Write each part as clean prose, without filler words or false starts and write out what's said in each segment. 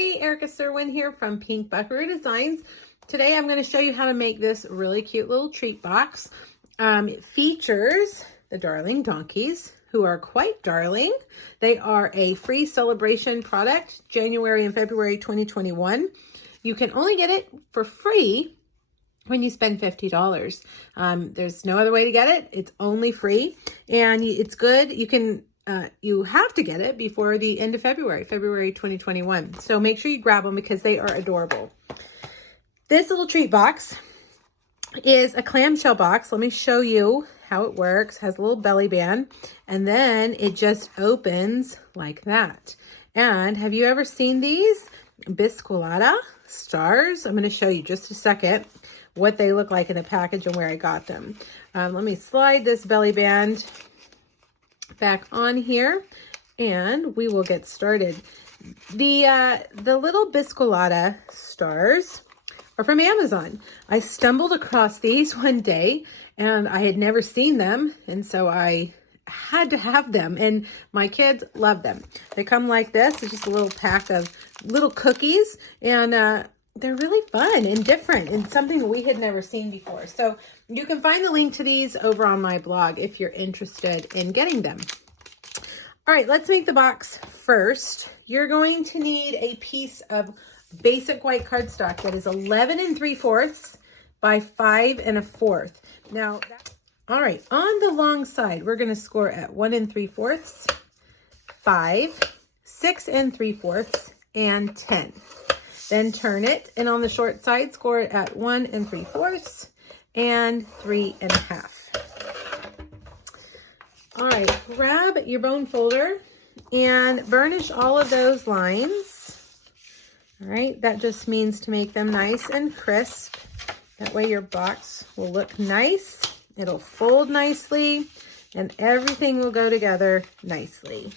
everybody, Erica Serwin here from Pink Buckaroo Designs. Today I'm going to show you how to make this really cute little treat box. It features the darling donkeys, who are quite darling. They are a free celebration product, January and February 2021. You can only get it for free when you spend $50. There's no other way to get it. It's only free, and it's good. You have to get it before the end of February 2021. So make sure you grab them because they are adorable. This little treat box is a clamshell box. Let me show you how it works. It has a little belly band, and then it just opens like that. And have you ever seen these biscolata stars? I'm going to show you just a second what they look like in a package and where I got them. Let me slide this belly band back on here and we will get started. The little biscolata stars are from Amazon. I stumbled across these one day and I had never seen them, and so I had to have them, and my kids love them. They come like this. It's just a little pack of little cookies, and they're really fun and different and something we had never seen before. So you can find the link to these over on my blog if you're interested in getting them. All right, let's make the box first. You're going to need a piece of basic white cardstock that is 11 3/4 by 5 1/4. Now, all right, on the long side, we're going to score at 1 3/4, 5, 6 3/4, and 10. Then turn it, and on the short side, score it at 1 3/4 and 3 1/2. All right, grab your bone folder and burnish all of those lines. All right, that just means to make them nice and crisp. That way your box will look nice, it'll fold nicely, and everything will go together nicely.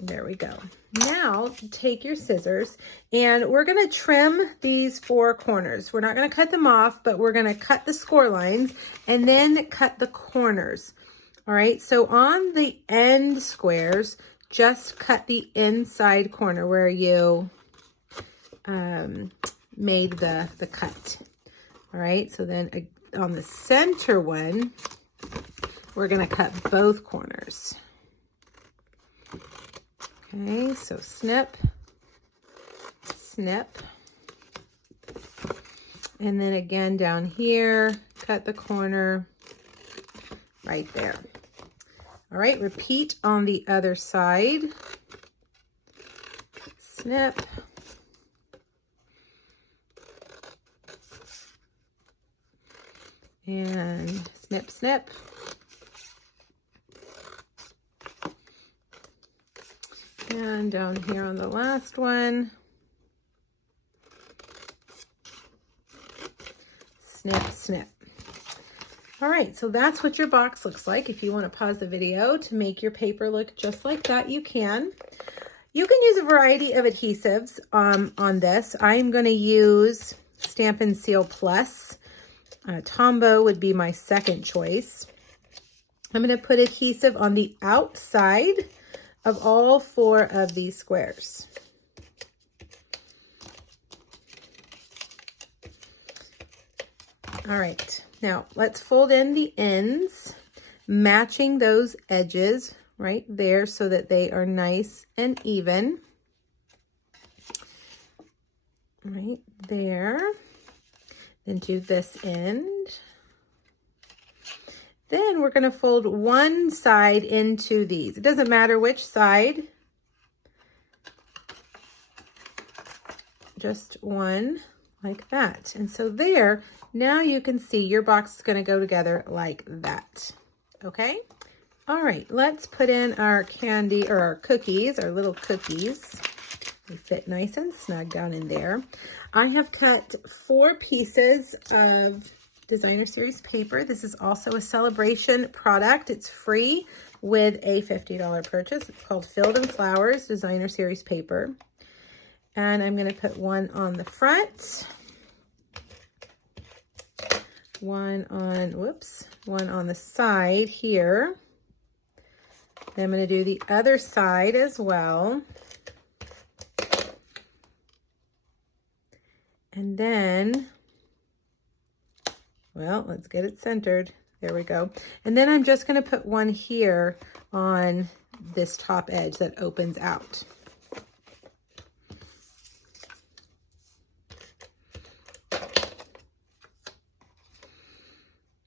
There we go. Now take your scissors and we're going to trim these 4 corners. We're not going to cut them off, but we're going to cut the score lines and then cut the corners. All right, so on the end squares, just cut the inside corner where you made the cut. All right, so then on the center one, we're going to cut both corners. Okay, so snip, snip, and then again down here, cut the corner right there. All right, repeat on the other side. Snip. And snip, snip. And down here on the last one, snip, snip. All right, so that's what your box looks like. If you want to pause the video to make your paper look just like that, you can. You can use a variety of adhesives on this. I'm going to use Stampin' Seal Plus. Tombow would be my second choice. I'm going to put adhesive on the outside of all 4 of these squares. All right, now let's fold in the ends, matching those edges right there so that they are nice and even. Right there. Then do this end. Then we're going to fold one side into these. It doesn't matter which side. Just one like that. And so there, now you can see your box is going to go together like that. Okay? All right, let's put in our candy or our cookies, our little cookies. They fit nice and snug down in there. I have cut 4 pieces of Designer Series paper. This is also a celebration product. It's free with a $50 purchase. It's called Filled in Flowers Designer Series paper. And I'm going to put one on the front, one on the side here, Then I'm going to do the other side as well. And then, well, let's get it centered. There we go. And then I'm just going to put one here on this top edge that opens out.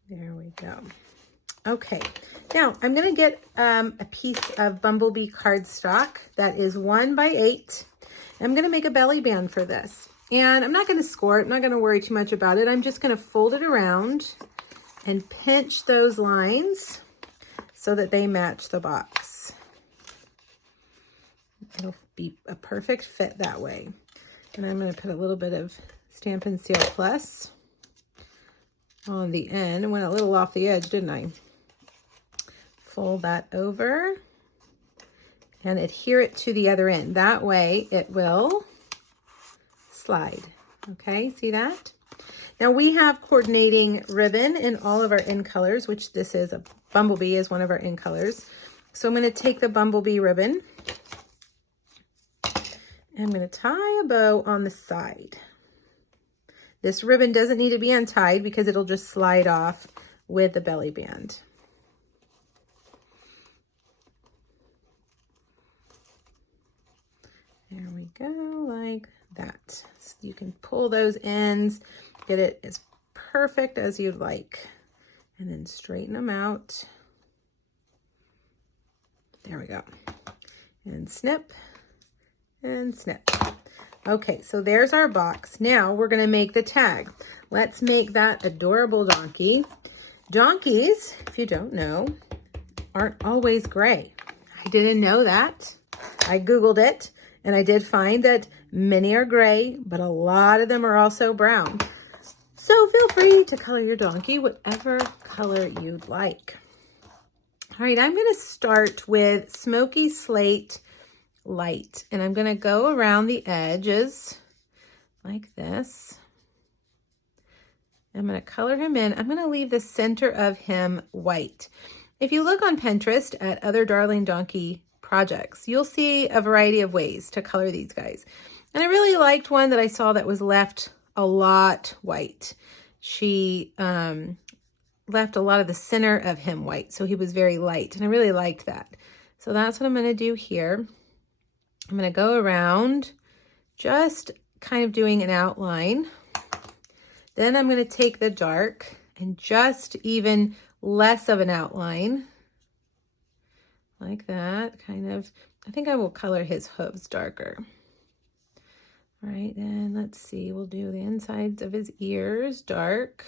There we go. Okay, now I'm going to get a piece of bumblebee cardstock that is 1 by 8. I'm going to make a belly band for this. And I'm not going to score it. I'm not going to worry too much about it. I'm just going to fold it around and pinch those lines so that they match the box. It'll be a perfect fit that way. And I'm going to put a little bit of Stampin' Seal Plus on the end. I went a little off the edge, didn't I? Fold that over and adhere it to the other end. That way it will slide. Okay, see that? Now we have coordinating ribbon in all of our in colors, which this is a bumblebee is one of our in colors. So I'm going to take the bumblebee ribbon and I'm going to tie a bow on the side. This ribbon doesn't need to be untied because it'll just slide off with the belly band. There we go, like that. So you can pull those ends, get it as perfect as you'd like, and then straighten them out. There we go. And snip and snip. Okay, so there's our box. Now we're going to make the tag. Let's make that adorable donkey. Donkeys, if you don't know, aren't always gray. I didn't know that. I Googled it. And I did find that many are gray, but a lot of them are also brown. So feel free to color your donkey whatever color you'd like. All right, I'm going to start with Smoky Slate Light. And I'm going to go around the edges like this. I'm going to color him in. I'm going to leave the center of him white. If you look on Pinterest at other Darling Donkey projects, you'll see a variety of ways to color these guys. And I really liked one that I saw that was left a lot white. She left a lot of the center of him white, so he was very light, and I really liked that. So that's what I'm going to do here. I'm going to go around just kind of doing an outline. Then I'm going to take the dark and just even less of an outline. Like that, kind of. I think I will color his hooves darker. All right, then let's see. We'll do the insides of his ears dark.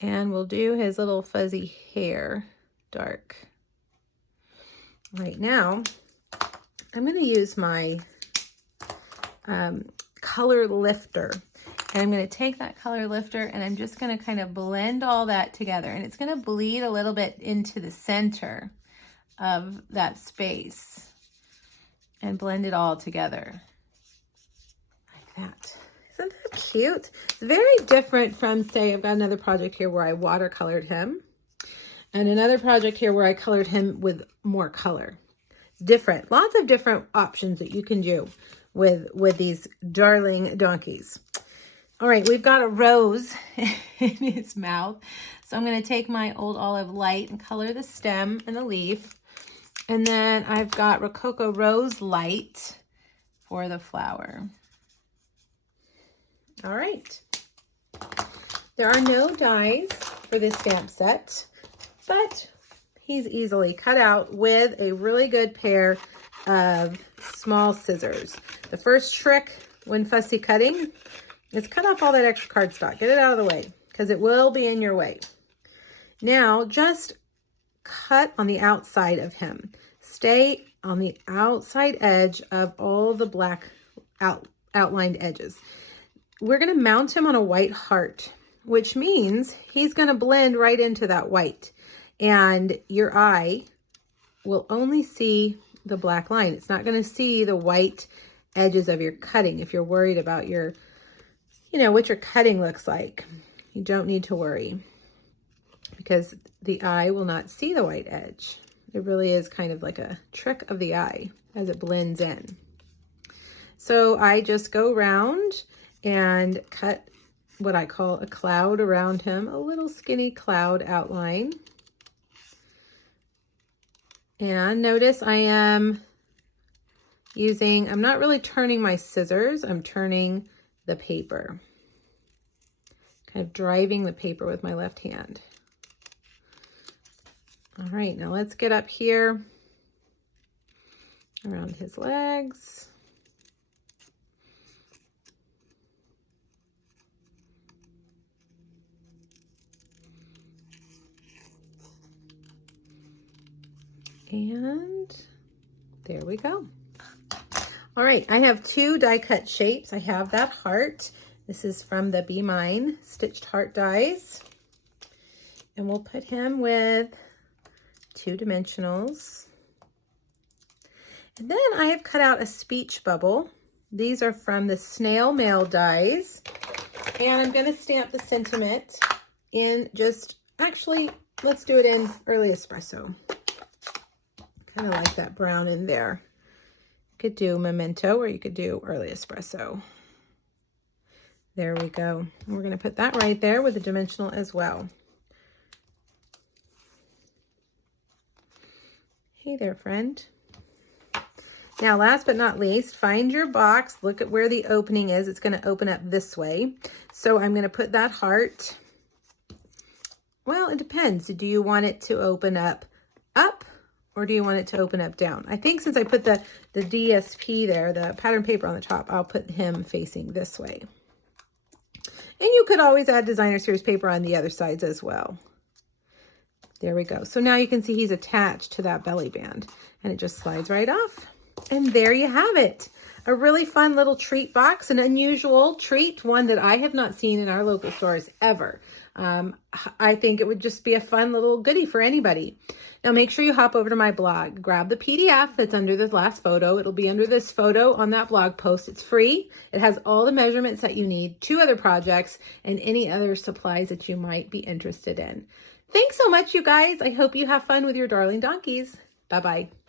And we'll do his little fuzzy hair dark. All right, now I'm going to use my color lifter. And I'm going to take that color lifter and I'm just going to kind of blend all that together. And it's going to bleed a little bit into the center of that space and blend it all together like that. Isn't that cute? It's very different from, say, I've got another project here where I watercolored him and another project here where I colored him with more color. It's different. Lots of different options that you can do with these Darling donkeys. All right, we've got a rose in his mouth. So I'm going to take my Old Olive Light and color the stem and the leaf. And then I've got Rococo Rose Light for the flower. All right. There are no dies for this stamp set, but he's easily cut out with a really good pair of small scissors. The first trick when fussy cutting is cut off all that extra cardstock. Get it out of the way because it will be in your way. Now just cut on the outside of him. Stay on the outside edge of all the black outlined edges. We're going to mount him on a white heart, which means he's going to blend right into that white. And your eye will only see the black line. It's not going to see the white edges of your cutting. If you're worried about your what your cutting looks like, you don't need to worry. because the eye will not see the white edge. It really is kind of like a trick of the eye as it blends in. So I just go around and cut what I call a cloud around him, a little skinny cloud outline. And notice I am I'm not really turning my scissors, I'm turning the paper. Kind of driving the paper with my left hand. All right, now let's get up here around his legs. And there we go. All right, I have 2 die cut shapes. I have that heart. This is from the Be Mine Stitched Heart dies. And we'll put him with 2 dimensionals. And then I have cut out a speech bubble. These are from the Snail Mail dies. And I'm gonna stamp the sentiment in actually, let's do it in Early Espresso. Kind of like that brown in there. You could do Memento or you could do Early Espresso. There we go. And we're going to put that right there with a dimensional as well. Hey there, friend. Now, last but not least, find your box. Look at where the opening is. It's going to open up this way. So I'm going to put that heart. Well, it depends. Do you want it to open up or do you want it to open up down? I think since I put the DSP there, the pattern paper on the top, I'll put him facing this way. And you could always add designer series paper on the other sides as well. There we go. So now you can see he's attached to that belly band and it just slides right off. And there you have it. A really fun little treat box, an unusual treat, one that I have not seen in our local stores ever. I think it would just be a fun little goodie for anybody. Now make sure you hop over to my blog, grab the PDF that's under the last photo. It'll be under this photo on that blog post. It's free. It has all the measurements that you need, 2 other projects, and any other supplies that you might be interested in. Thanks so much, you guys. I hope you have fun with your darling donkeys. Bye-bye.